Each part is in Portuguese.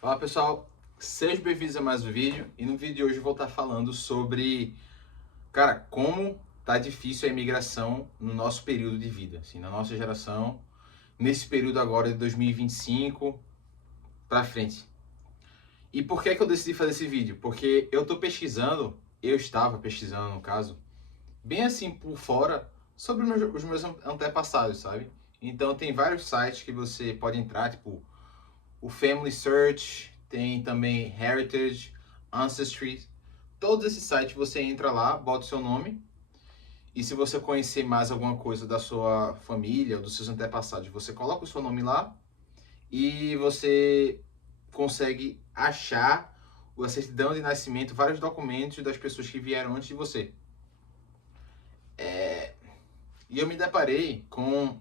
Fala pessoal, sejam bem-vindos a mais um vídeo e no vídeo de hoje eu vou estar falando sobre, cara, como tá difícil a imigração no nosso período de vida, assim, na nossa geração, nesse período agora de 2025 pra frente. E por que que eu decidi fazer esse vídeo? Porque eu estava pesquisando no caso, bem assim por fora sobre os meus antepassados, sabe? Então tem vários sites que você pode entrar, tipo o Family Search, tem também Heritage, Ancestry. Todos esses sites você entra lá, bota o seu nome e se você conhecer mais alguma coisa da sua família ou dos seus antepassados, você coloca o seu nome lá e você consegue achar a certidão de nascimento, vários documentos das pessoas que vieram antes de você. E eu me deparei com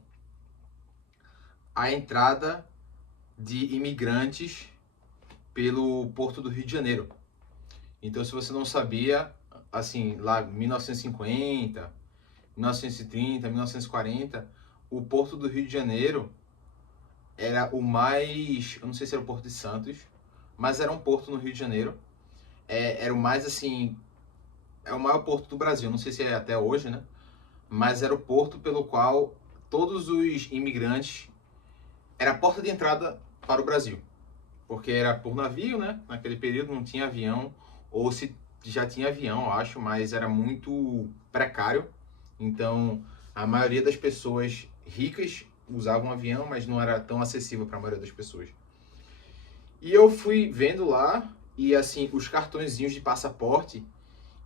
a entrada de imigrantes pelo Porto do Rio de Janeiro. Então, se você não sabia, assim, lá 1950, 1930, 1940, o Porto do Rio de Janeiro era o mais, eu não sei se era o Porto de Santos, mas era um porto no Rio de Janeiro. Era o mais, assim, é o maior porto do Brasil, não sei se é até hoje, né? Mas era o porto pelo qual todos os imigrantes, era a porta de entrada para o Brasil. Porque era por navio, né? Naquele período não tinha avião, ou se já tinha avião, eu acho, mas era muito precário. Então, a maioria das pessoas ricas usavam avião, mas não era tão acessível para a maioria das pessoas. E eu fui vendo lá e assim, os cartõezinhos de passaporte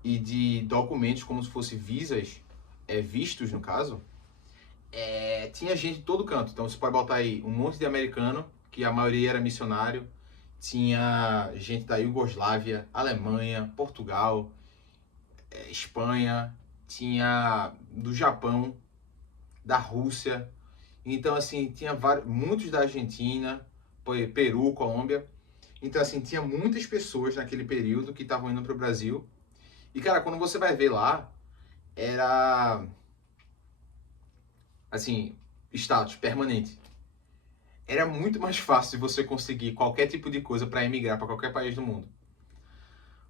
e de documentos como se fossem visas, vistos no caso, tinha gente de todo canto. Então você pode botar aí um monte de americano, que a maioria era missionário, tinha gente da Iugoslávia, Alemanha, Portugal, Espanha, tinha do Japão, da Rússia. Então, assim, tinha vários, muitos da Argentina, Peru, Colômbia. Então, assim, tinha muitas pessoas naquele período que estavam indo para o Brasil. E, cara, quando você vai ver lá, era, assim, status permanente. Era muito mais fácil você conseguir qualquer tipo de coisa para emigrar para qualquer país do mundo.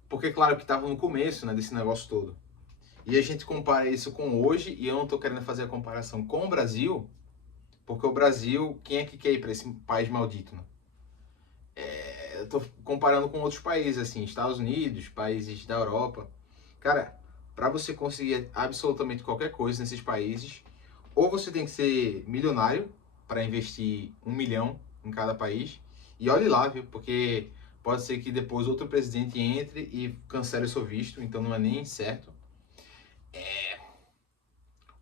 Porque, claro, que estava no começo, né, desse negócio todo. E a gente compara isso com hoje, e eu não estou querendo fazer a comparação com o Brasil, porque o Brasil, quem é que quer ir para esse país maldito, né? Eu estou comparando com outros países, assim, Estados Unidos, países da Europa. Cara, para você conseguir absolutamente qualquer coisa nesses países, ou você tem que ser milionário para investir 1 milhão em cada país, e olhe lá, viu? Porque pode ser que depois outro presidente entre e cancele o seu visto, então não é nem certo.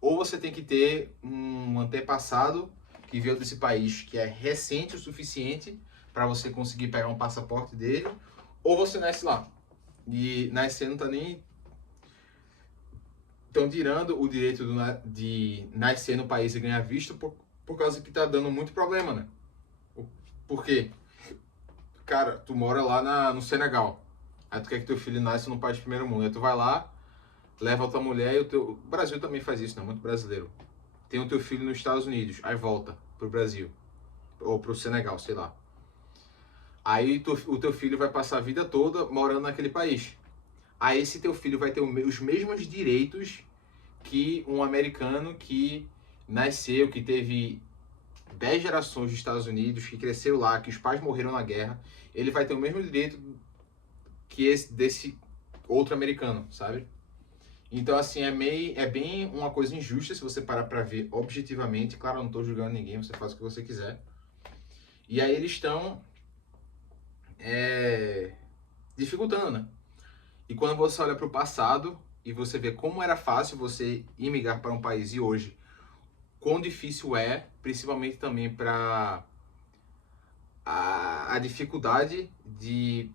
Ou você tem que ter um antepassado que veio desse país que é recente o suficiente para você conseguir pegar um passaporte dele, ou você nasce lá. E nascer não tá nem. Estão tirando o direito de nascer no país e ganhar visto por causa que tá dando muito problema, né? Por quê? Cara, tu mora lá no Senegal. Aí tu quer que teu filho nasça no país de primeiro mundo. Aí tu vai lá, leva a tua mulher e o teu. O Brasil também faz isso, né? Muito brasileiro. Tem o teu filho nos Estados Unidos, aí volta pro Brasil, ou pro Senegal, sei lá. Aí o teu filho vai passar a vida toda morando naquele país. Aí esse teu filho vai ter os mesmos direitos que um americano que nasceu, que teve 10 gerações dos Estados Unidos, que cresceu lá, que os pais morreram na guerra. Ele vai ter o mesmo direito que esse desse outro americano, sabe? Então, assim, é bem uma coisa injusta se você parar pra ver objetivamente. Claro, eu não tô julgando ninguém, você faz o que você quiser. E aí eles estão dificultando, né? E quando você olha para o passado e você vê como era fácil você imigrar para um país e hoje, quão difícil é, principalmente também para a dificuldade de,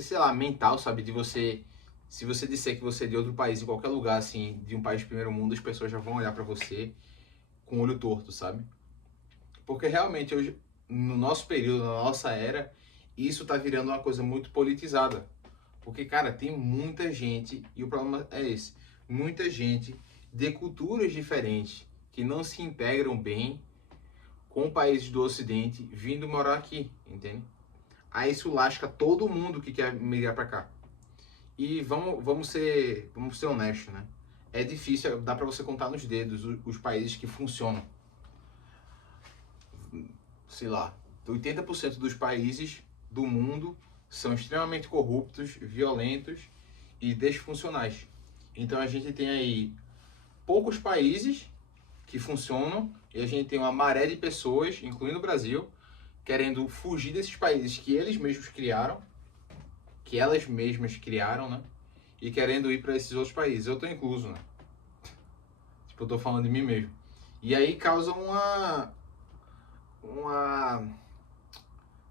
sei lá, mental, sabe? De você, se você disser que você é de outro país, em qualquer lugar, assim, de um país de primeiro mundo, as pessoas já vão olhar para você com o olho torto, sabe? Porque realmente hoje, no nosso período, na nossa era, isso tá virando uma coisa muito politizada. Porque, cara, tem muita gente, e o problema é esse, muita gente de culturas diferentes que não se integram bem com países do Ocidente vindo morar aqui, entende? aí isso lasca todo mundo que quer migrar para cá. E vamos ser honestos, né? É difícil, dá para você contar nos dedos os países que funcionam. Sei lá, 80% dos países do mundo são extremamente corruptos, violentos e disfuncionais. Então a gente tem aí poucos países que funcionam e a gente tem uma maré de pessoas, incluindo o Brasil, querendo fugir desses países que eles mesmos criaram, que elas mesmas criaram, né? E querendo ir para esses outros países. Eu tô incluso, né? Tipo, eu tô falando de mim mesmo. E aí causa uma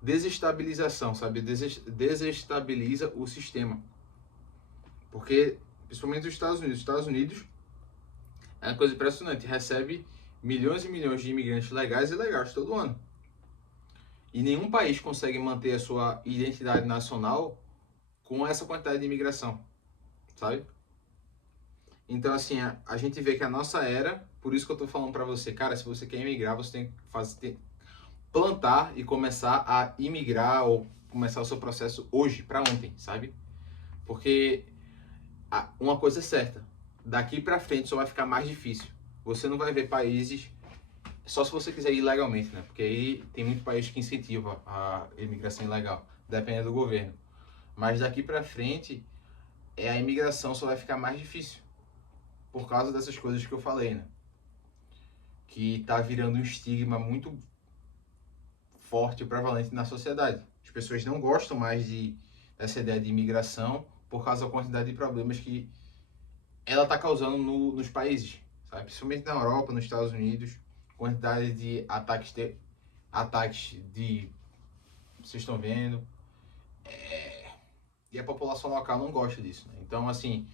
desestabilização, sabe? Desestabiliza o sistema. Porque, principalmente os Estados Unidos é uma coisa impressionante, recebe milhões e milhões de imigrantes legais e ilegais todo ano. E nenhum país consegue manter a sua identidade nacional com essa quantidade de imigração, sabe? Então, assim, a gente vê que a nossa era, por isso que eu tô falando pra você, cara, se você quer imigrar, você tem que plantar e começar a imigrar ou começar o seu processo hoje, pra ontem, sabe? Porque uma coisa é certa, daqui pra frente só vai ficar mais difícil. Você não vai ver países, só se você quiser ir ilegalmente, né? Porque aí tem muito país que incentiva a imigração ilegal, dependendo do governo. Mas daqui pra frente, a imigração só vai ficar mais difícil. Por causa dessas coisas que eu falei, né? Que tá virando um estigma muito forte e prevalente na sociedade. As pessoas não gostam mais dessa ideia de imigração por causa da quantidade de problemas que ela tá causando nos países, sabe? Principalmente na Europa, nos Estados Unidos, quantidade de ataques de vocês estão vendo, e a população local não gosta disso, né? Então, assim,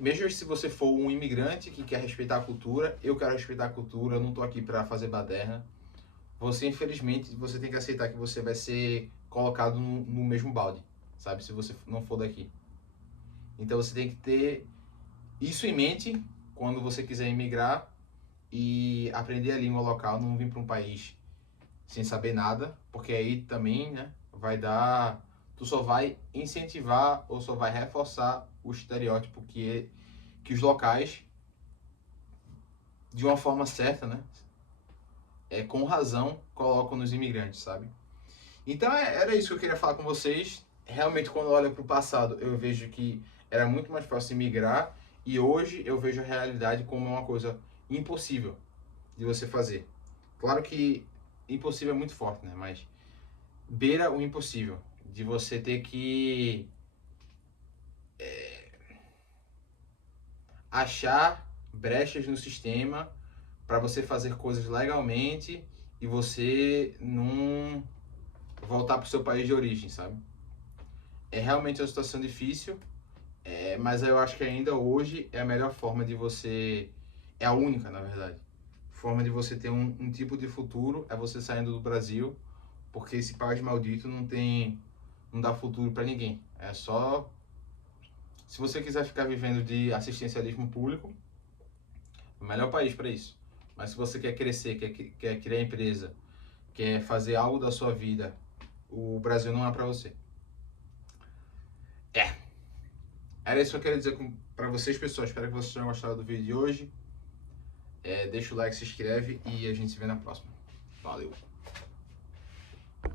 mesmo se você for um imigrante que quer respeitar a cultura, eu quero respeitar a cultura, eu não tô aqui para fazer baderna. Você, infelizmente, você tem que aceitar que você vai ser colocado no mesmo balde, sabe? Se você não for daqui. Então você tem que ter isso em mente quando você quiser imigrar e aprender a língua local, não vir para um país sem saber nada, porque aí também, né, vai dar... Tu só vai incentivar ou só vai reforçar o estereótipo que os locais, de uma forma certa, né, com razão, colocam nos imigrantes, sabe? Então era isso que eu queria falar com vocês. Realmente, quando eu olho para o passado, eu vejo que era muito mais fácil migrar e hoje eu vejo a realidade como uma coisa impossível de você fazer. Claro que impossível é muito forte, né? Mas beira o impossível de você ter que achar brechas no sistema para você fazer coisas legalmente e você não voltar para o seu país de origem, sabe? É realmente uma situação difícil, mas eu acho que ainda hoje é a melhor forma de você... É a única, na verdade. Forma de você ter um tipo de futuro é você saindo do Brasil, porque esse país maldito não dá futuro para ninguém. É só... Se você quiser ficar vivendo de assistencialismo público, é o melhor país para isso. Mas se você quer crescer, quer criar empresa, quer fazer algo da sua vida, o Brasil não é para você. Era isso que eu queria dizer para vocês, pessoal. Espero que vocês tenham gostado do vídeo de hoje. Deixa o like, se inscreve e a gente se vê na próxima. Valeu!